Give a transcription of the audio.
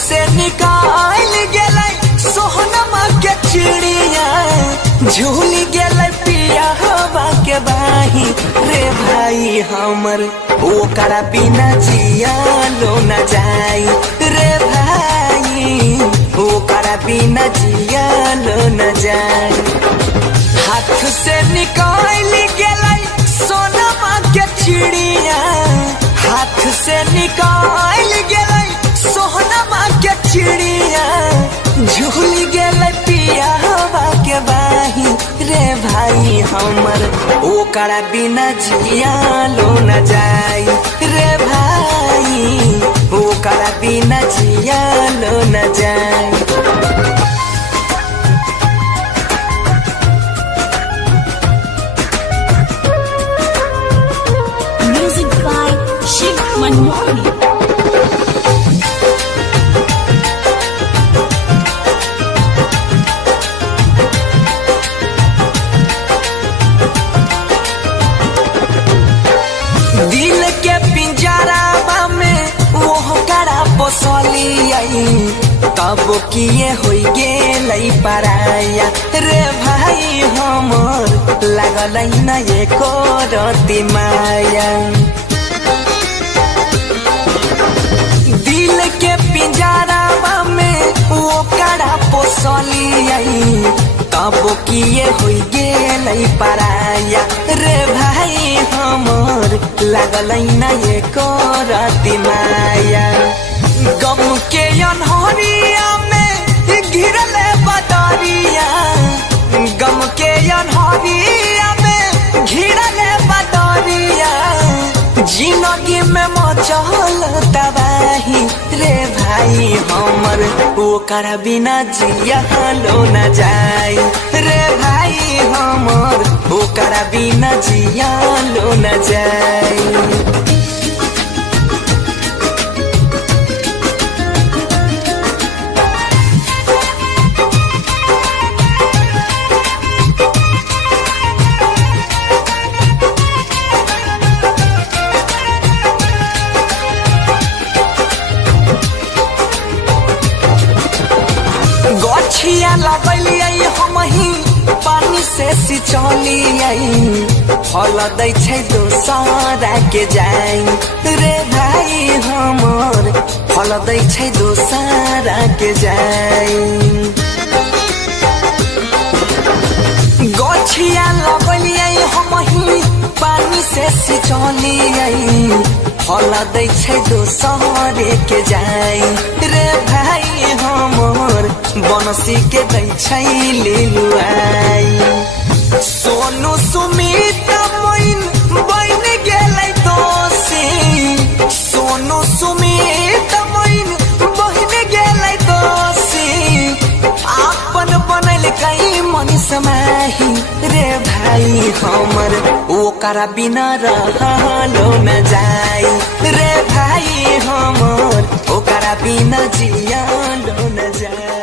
से निकाल गेलै सोहनमा के चिड़िया, झूल गेलै पिया हवा के बाही रे भाई हमर ओकरा बिना जिया लो न जाई रे भाई ओकरा बिना जिया लो न जाई। हाथ से निकाल गेलै सोनमा के चिड़िया, हाथ से निकाल गेलै सोहनमा के चिड़िया, झूल गेलै पिया हवा के बाही रे भाई हमर ओकरा बिना जिया लो न जाई रे भाई ओकरा बिना जिया लो न जाई। Music by Shiv Manmohan. दिल के पिंजरा में वो करा पोसली आई, तब किए होई गेलै पराया रे भाई हमर लागल न एको रति माया। दिल के पिंजरा में वो करा पोसली आई, तब किए होई गेलै पराया रे भाई हमर लागल न एको रति माया। गम के अनहरिया में घिरल बदरिया, गम के अनहरिया में घिरल बदरिया, जिंदगी में मचल तबाही रे भाई हमर ओकरा बिना जिया लो न जाई रे भाई हमर ओकरा बिना जिया लो न जाई। गछिया लगलियै हमही पानी से सिंचलियै, फल दै छै दोसरा के जाई रे भाई हमर फल दै छै दोसरा के जाई। गछिया लगलियै हमही पानी से सिंचलियै, फल दै छै दोसरे के जाई रे भाई हमर बनसी के दै छै लिलुआई। सोनू सुमित मोइन बन गेलै दोषी, सोनू सुमित मोइन बन गेलै दोषी, आपन बनल कई मन समाही रे भाई हमर ओकरा बिना रहलो न जाई रे भाई हमर ओकरा बिना जिया लो न जाई।